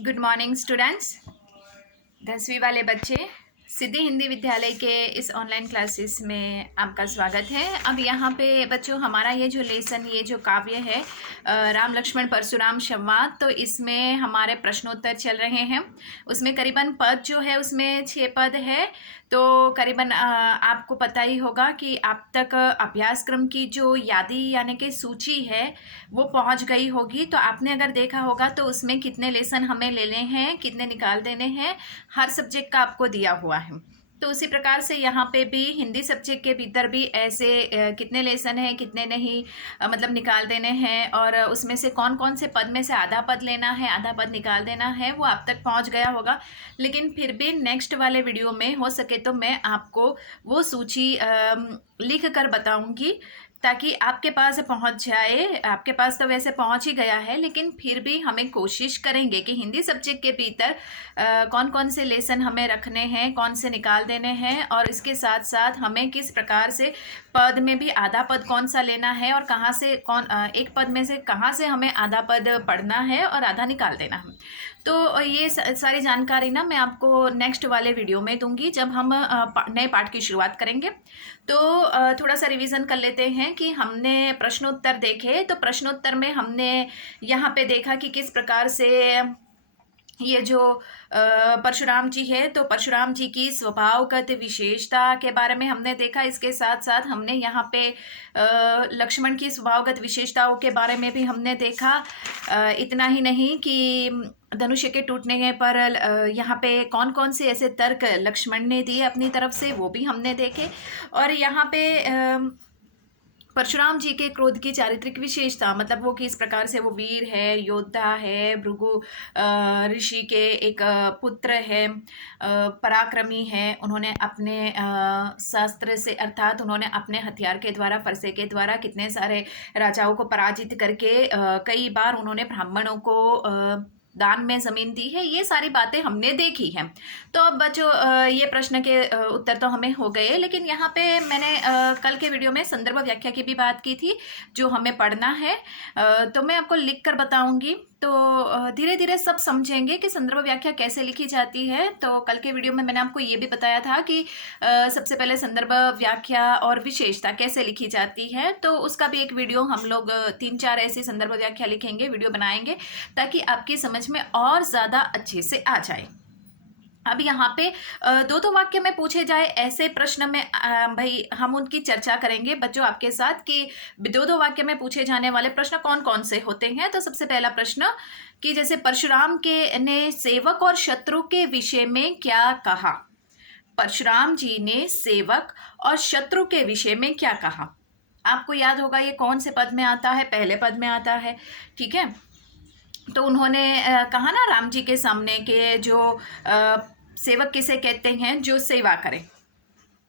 Good morning students. 10वीं वाले बच्चे सिद्धि हिंदी विद्यालय के इस ऑनलाइन क्लासेस में आपका स्वागत है। अब यहाँ पे बच्चों हमारा ये जो लेसन, ये जो काव्य है राम लक्ष्मण परशुराम संवाद, तो इसमें हमारे प्रश्नोत्तर चल रहे हैं। उसमें करीबन पद जो है उसमें 6 पद है। तो करीबन आपको पता ही होगा कि अब तक अभ्यासक्रम की जो यादी यानी कि सूची है वो पहुंच गई होगी। तो आपने अगर देखा होगा तो उसमें कितने लेसन हमें लेने हैं, कितने निकाल देने हैं, हर सब्जेक्ट का आपको दिया हुआ है। तो उसी प्रकार से यहाँ पे भी हिंदी सब्जेक्ट के भीतर भी ऐसे कितने लेसन हैं, कितने नहीं मतलब निकाल देने हैं, और उसमें से कौन कौन से पद में से आधा पद लेना है, आधा पद निकाल देना है, वो आप तक पहुँच गया होगा। लेकिन फिर भी नेक्स्ट वाले वीडियो में हो सके तो मैं आपको वो सूची लिख कर बताऊँगी ताकि आपके पास पहुंच जाए। आपके पास तो वैसे पहुंच ही गया है, लेकिन फिर भी हमें कोशिश करेंगे कि हिंदी सब्जेक्ट के भीतर कौन कौन से लेसन हमें रखने हैं, कौन से निकाल देने हैं, और इसके साथ साथ हमें किस प्रकार से पद में भी आधा पद कौन सा लेना है, और कहाँ से एक पद में से कहाँ से हमें आधा पद पढ़ना है और आधा निकाल देना है। तो ये सारी जानकारी ना मैं आपको नेक्स्ट वाले वीडियो में दूंगी जब हम नए पाठ की शुरुआत करेंगे। तो थोड़ा सा रिवीजन कर लेते हैं कि हमने प्रश्नोत्तर देखे। तो प्रश्नोत्तर में हमने यहाँ पे देखा कि किस प्रकार से ये जो परशुराम जी है, तो परशुराम जी की स्वभावगत विशेषता के बारे में हमने देखा। इसके साथ साथ हमने यहाँ पे लक्ष्मण की स्वभावगत विशेषताओं के बारे में भी हमने देखा। इतना ही नहीं कि धनुष के टूटने पर यहाँ पे कौन कौन से ऐसे तर्क लक्ष्मण ने दिए अपनी तरफ से, वो भी हमने देखे। और यहाँ पे परशुराम जी के क्रोध की चारित्रिक विशेषता, मतलब वो किस प्रकार से वो वीर है, योद्धा है, भृगु ऋषि के एक पुत्र है, पराक्रमी है। उन्होंने अपने शास्त्र से, अर्थात उन्होंने अपने हथियार के द्वारा, फरसे के द्वारा कितने सारे राजाओं को पराजित करके कई बार उन्होंने ब्राह्मणों को दान में ज़मीन दी है। ये सारी बातें हमने देखी हैं। तो अब बच्चों ये प्रश्न के उत्तर तो हमें हो गए, लेकिन यहाँ पे मैंने कल के वीडियो में संदर्भ व्याख्या की भी बात की थी जो हमें पढ़ना है। तो मैं आपको लिख कर बताऊंगी, तो धीरे धीरे सब समझेंगे कि संदर्भ व्याख्या कैसे लिखी जाती है। तो कल के वीडियो में मैंने आपको ये भी बताया था कि सबसे पहले संदर्भ व्याख्या और विशेषता कैसे लिखी जाती है। तो उसका भी एक वीडियो हम लोग 3-4 ऐसी संदर्भ व्याख्या लिखेंगे, वीडियो बनाएंगे, ताकि आपकी समझ में और ज़्यादा अच्छे से आ जाए। अब यहाँ पे दो वाक्य में पूछे जाए ऐसे प्रश्न में भाई हम उनकी चर्चा करेंगे बच्चों आपके साथ कि दो वाक्य में पूछे जाने वाले प्रश्न कौन कौन से होते हैं। तो सबसे पहला प्रश्न कि जैसे परशुराम के ने सेवक और शत्रु के विषय में क्या कहा। परशुराम जी ने सेवक और शत्रु के विषय में क्या कहा। आपको याद होगा ये कौन से पद में आता है, पहले पद में आता है, ठीक है। तो उन्होंने कहा ना राम जी के सामने के जो सेवक किसे कहते हैं, जो सेवा करे,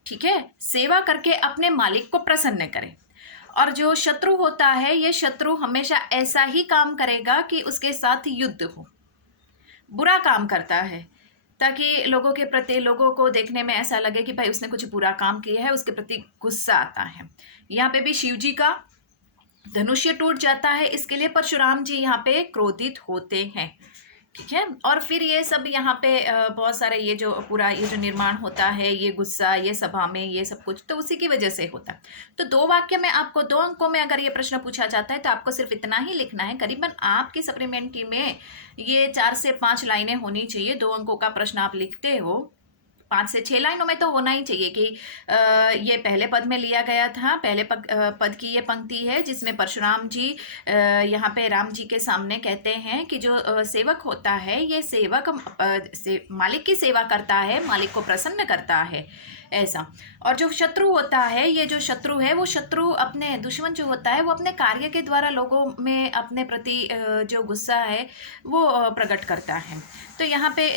ठीक है, सेवा करके अपने मालिक को प्रसन्न करे। और जो शत्रु होता है, ये शत्रु हमेशा ऐसा ही काम करेगा कि उसके साथ युद्ध हो, बुरा काम करता है, ताकि लोगों के प्रति, लोगों को देखने में ऐसा लगे कि भाई उसने कुछ बुरा काम किया है, उसके प्रति गुस्सा आता है। यहाँ पे भी शिव जी का धनुष्य टूट जाता है, इसके लिए परशुराम जी यहाँ पे क्रोधित होते हैं, ठीक है। और फिर ये सब यहाँ पे बहुत सारे ये जो पूरा ये जो निर्माण होता है, ये गुस्सा, ये सभा में ये सब कुछ तो उसी की वजह से होता है। तो 2 वाक्य में आपको 2 अंकों में अगर ये प्रश्न पूछा जाता है तो आपको सिर्फ इतना ही लिखना है। करीबन आपकी सप्लीमेंट्री में ये 4 से 5 लाइनें होनी चाहिए। 2 अंकों का प्रश्न आप लिखते हो, 5 से 6 लाइनों में तो होना ही चाहिए कि ये पहले पद में लिया गया था। पहले पद की ये पंक्ति है जिसमें परशुराम जी यहाँ पे राम जी के सामने कहते हैं कि जो सेवक होता है, ये सेवक मालिक की सेवा करता है, मालिक को प्रसन्न करता है, ऐसा। और जो शत्रु होता है, ये जो शत्रु है, वो शत्रु अपने दुश्मन जो होता है वो अपने कार्य के द्वारा लोगों में अपने प्रति जो गुस्सा है वो प्रकट करता है। तो यहाँ पे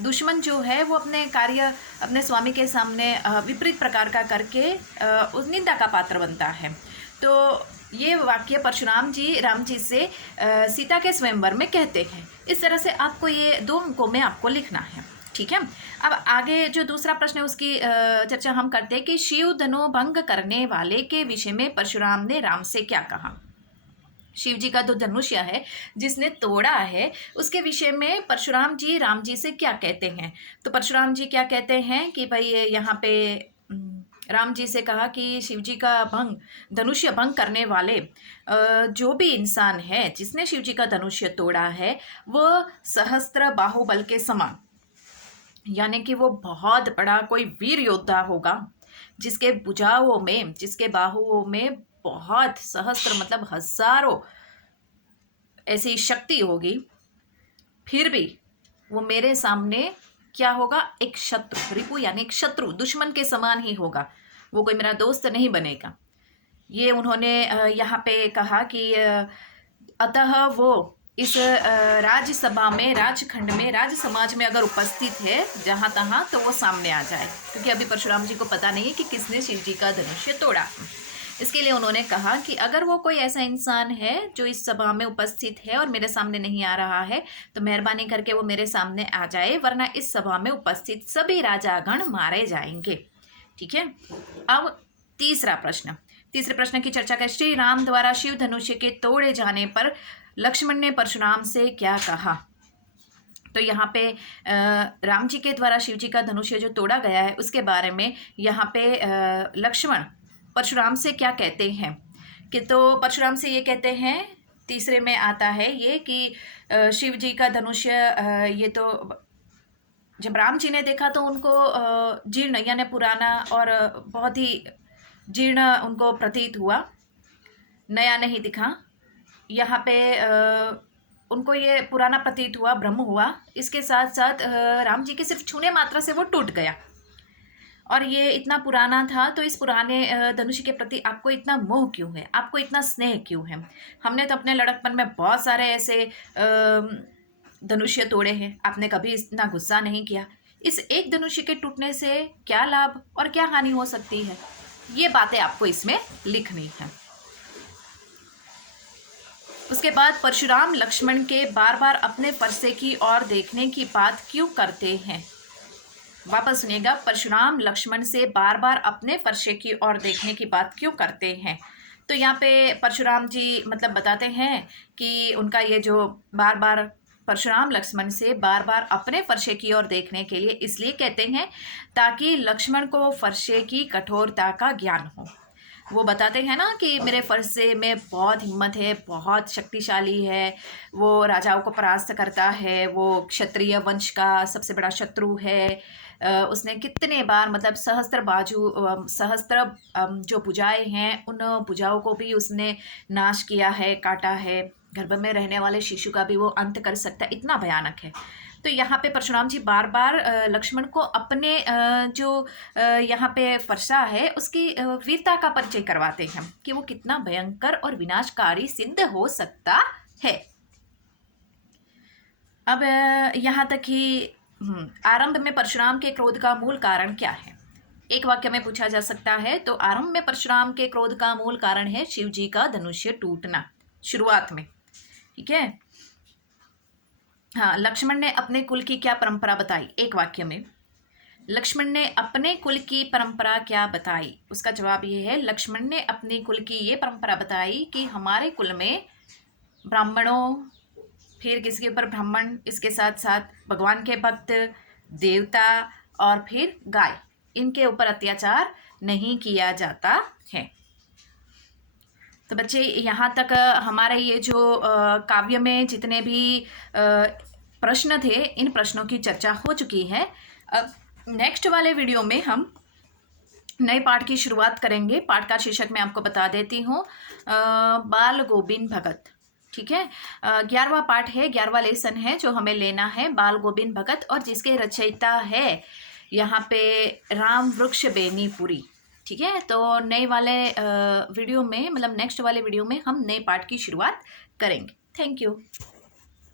दुश्मन जो है वो अपने कार्य अपने स्वामी के सामने विपरीत प्रकार का करके उस निंदा का पात्र बनता है। तो ये वाक्य परशुराम जी राम जी से सीता के स्वयंवर में कहते हैं। इस तरह से आपको ये 2 अंकों में आपको लिखना है, ठीक है। अब आगे जो दूसरा प्रश्न है उसकी चर्चा हम करते हैं कि शिव धनु भंग करने वाले के विषय में परशुराम ने राम से क्या कहा। शिव जी का जो धनुष्य है जिसने तोड़ा है, उसके विषय में परशुराम जी राम जी से क्या कहते हैं। तो परशुराम जी क्या कहते हैं कि भाई यहाँ पे राम जी से कहा कि शिव जी का धनुष्य भंग करने वाले जो भी इंसान है जिसने शिव जी का धनुष्य तोड़ा है, वह सहस्त्र बाहुबल के समान, यानी कि वो बहुत बड़ा कोई वीर योद्धा होगा, जिसके बाहुओं में बहुत सहस्त्र मतलब हजारों ऐसी शक्ति होगी। फिर भी वो मेरे सामने क्या होगा, एक शत्रु, रिपु यानी एक शत्रु, दुश्मन के समान ही होगा, वो कोई मेरा दोस्त नहीं बनेगा। ये उन्होंने यहाँ पे कहा कि अतः वो इस राज्यसभा में, राजखंड में, राज समाज में अगर उपस्थित है जहाँ तहाँ, तो वो सामने आ जाए, क्योंकि अभी परशुराम जी को पता नहीं है कि किसने शिव जी का धनुष्य तोड़ा। इसके लिए उन्होंने कहा कि अगर वो कोई ऐसा इंसान है जो इस सभा में उपस्थित है और मेरे सामने नहीं आ रहा है, तो मेहरबानी करके वो मेरे सामने आ जाए, वरना इस सभा में उपस्थित सभी राजागण मारे जाएंगे। ठीक है। अब तीसरे प्रश्न की चर्चा करें। श्री राम द्वारा शिव धनुष्य के तोड़े जाने पर लक्ष्मण ने परशुराम से क्या कहा। तो यहाँ पे राम जी के द्वारा शिव जी का धनुष्य जो तोड़ा गया है उसके बारे में यहाँ पे लक्ष्मण परशुराम से क्या कहते हैं कि, तो परशुराम से ये कहते हैं, तीसरे में आता है ये कि शिव जी का धनुष्य ये तो जब राम जी ने देखा तो उनको जीर्ण यानी पुराना और बहुत ही जीर्ण उनको प्रतीत हुआ, नया नहीं दिखा। यहाँ पे उनको ये पुराना प्रतीत हुआ, भ्रम हुआ। इसके साथ साथ राम जी के सिर्फ छूने मात्रा से वो टूट गया, और ये इतना पुराना था, तो इस पुराने धनुष्य के प्रति आपको इतना मोह क्यों है, आपको इतना स्नेह क्यों है। हमने तो अपने लड़कपन में बहुत सारे ऐसे धनुष्य तोड़े हैं, आपने कभी इतना गुस्सा नहीं किया। इस एक धनुष्य के टूटने से क्या लाभ और क्या हानि हो सकती है, ये बातें आपको इसमें लिखनी है। उसके बाद परशुराम लक्ष्मण के बार बार अपने फरसे की ओर देखने की बात क्यों करते हैं। वापस सुनिएगा, परशुराम लक्ष्मण से बार बार अपने फरसे की ओर देखने की बात क्यों करते हैं। तो यहाँ पे परशुराम जी मतलब बताते हैं कि उनका ये जो बार बार परशुराम लक्ष्मण से बार बार अपने फरसे की ओर देखने के लिए इसलिए कहते हैं ताकि लक्ष्मण को फरसे की कठोरता का ज्ञान हो। वो बताते हैं ना कि मेरे फरसे में बहुत हिम्मत है, बहुत शक्तिशाली है, वो राजाओं को परास्त करता है, वो क्षत्रिय वंश का सबसे बड़ा शत्रु है, उसने कितने बार मतलब सहस्त्र जो भुजाएं हैं उन भुजाओं को भी उसने नाश किया है, काटा है, गर्भ में रहने वाले शिशु का भी वो अंत कर सकता है, इतना भयानक है। तो यहाँ पे परशुराम जी बार बार लक्ष्मण को अपने जो यहाँ पे फरसा है उसकी वीरता का परिचय करवाते हैं कि वो कितना भयंकर और विनाशकारी सिद्ध हो सकता है। अब यहाँ तक ही आरंभ में परशुराम के क्रोध का मूल कारण क्या है, एक वाक्य में पूछा जा सकता है। तो आरंभ में परशुराम के क्रोध का मूल कारण है शिव जी का धनुष्य टूटना, शुरुआत में। ठीक है। हाँ, लक्ष्मण ने अपने कुल की क्या परंपरा बताई, एक वाक्य में लक्ष्मण ने अपने कुल की परंपरा क्या बताई। उसका जवाब ये है, लक्ष्मण ने अपने कुल की ये परंपरा बताई कि हमारे कुल में ब्राह्मणों, फिर किसके ऊपर ब्राह्मण, इसके साथ साथ भगवान के भक्त, देवता और फिर गाय, इनके ऊपर अत्याचार नहीं किया जाता है। तो बच्चे यहाँ तक हमारे ये जो काव्य में जितने भी प्रश्न थे, इन प्रश्नों की चर्चा हो चुकी है। अब नेक्स्ट वाले वीडियो में हम नए पाठ की शुरुआत करेंगे। पाठ का शीर्षक मैं आपको बता देती हूँ, बाल गोविंद भगत। ठीक है। 11वां पाठ है, 11वां लेसन है जो हमें लेना है, बाल गोविंद भगत, और जिसके रचयिता है यहाँ पे राम वृक्ष बेनीपुरी। ठीक है। तो नए वाले वीडियो में मतलब नेक्स्ट वाले वीडियो में हम नए पाठ की शुरुआत करेंगे। Thank you.